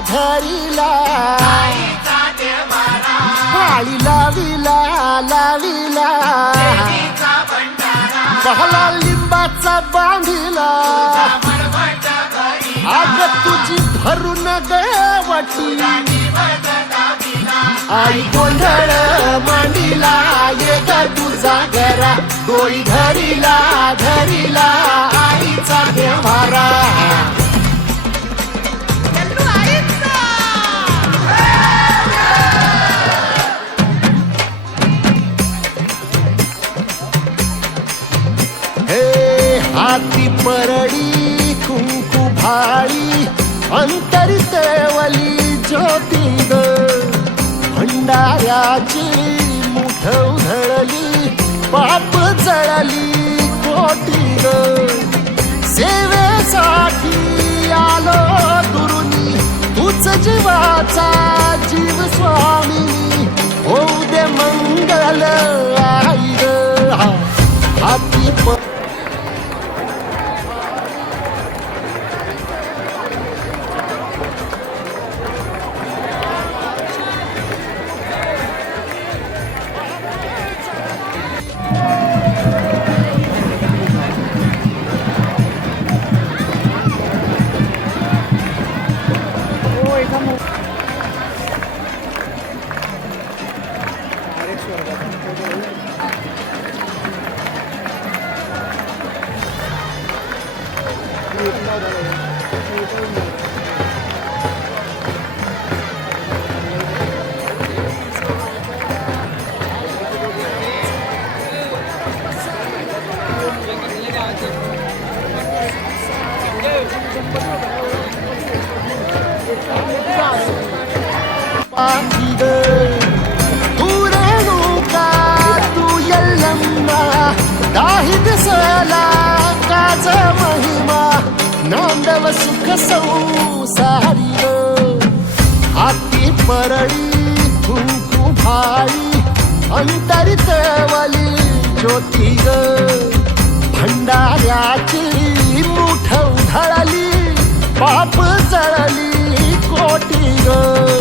झरीला पाळी लाविला लाविला. पहला लिंबाचा बांधिला. आग तुझी भरून गवटी आई गोंधळ मांडिला येत तुझा घरा डोळी धरिला धरिला आईचा देव. हाती परडी कुंकू भाळी अंतरितेवली ज्योती ग भंडाऱ्याची मुठ उधळली पाप जळली कोटी ग सेवेसाठी आलो दुरुनी तूच जीवाचा नांदव सुख संसारी हाती परळी कुंकू अंतरित अंतरितवली ज्योती ग मुठ उधळली पाप जळली कोटी ग